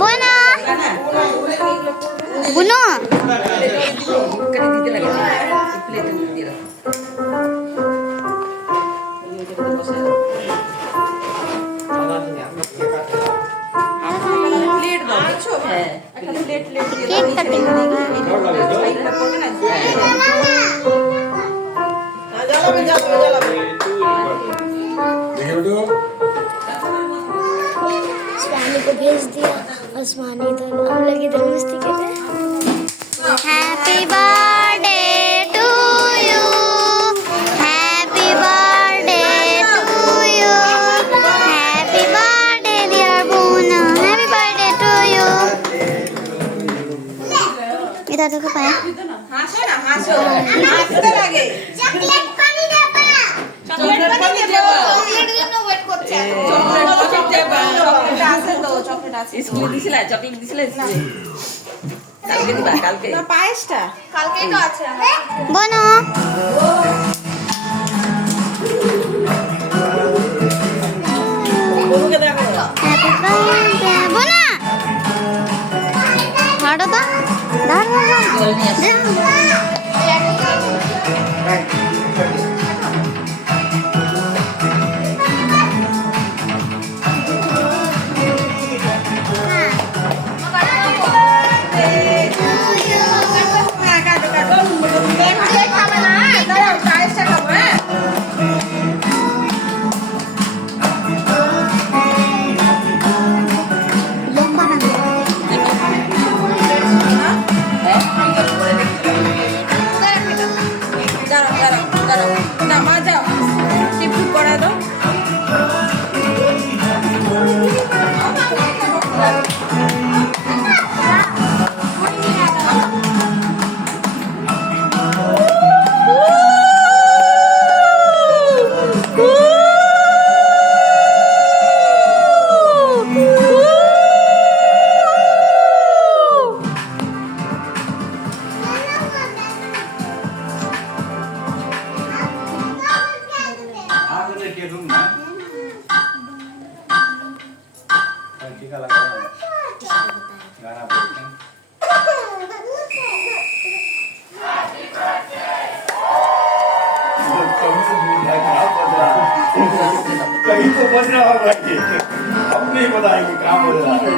বোনা বুনো cake cutting स्वामी को भेज दिया और स्वामी इधर हम लोग इधर मस्ती कर रहे हैं। Happy birthday to you, happy birthday to you, happy birthday dear Bona, happy birthday to you. इधर देखो पाया হাসো না হাসো হাসতে লাগে চকলেট পানি দেবা চকলেট পানি দেবা চকলেটের জন্য ওয়েট করছে চকলেট দেবা চকলেট আছে তো চকলেট আছে স্কুলে দিছিলা চকলেট দিছিলা কালকে দিবা কালকে না পায়েসটা কালকেই তো আছে बोनो বলুকে দেখো हैप्पी बर्थडे बोना हाड़ो तो दार জল নিয়ে আসো হ্যাঁ কাটো কাটো এমনি খাবে না দাঁড়াও পায়েসটা খাবো হ্যাঁ लंबा ना দাঁড়াও দাঁড়াও দাঁড়াও না মা যাও টিপু করা দাও कहीं तो बज रहा होगा ये हम नहीं बताएंगे कहाँ बज रहा है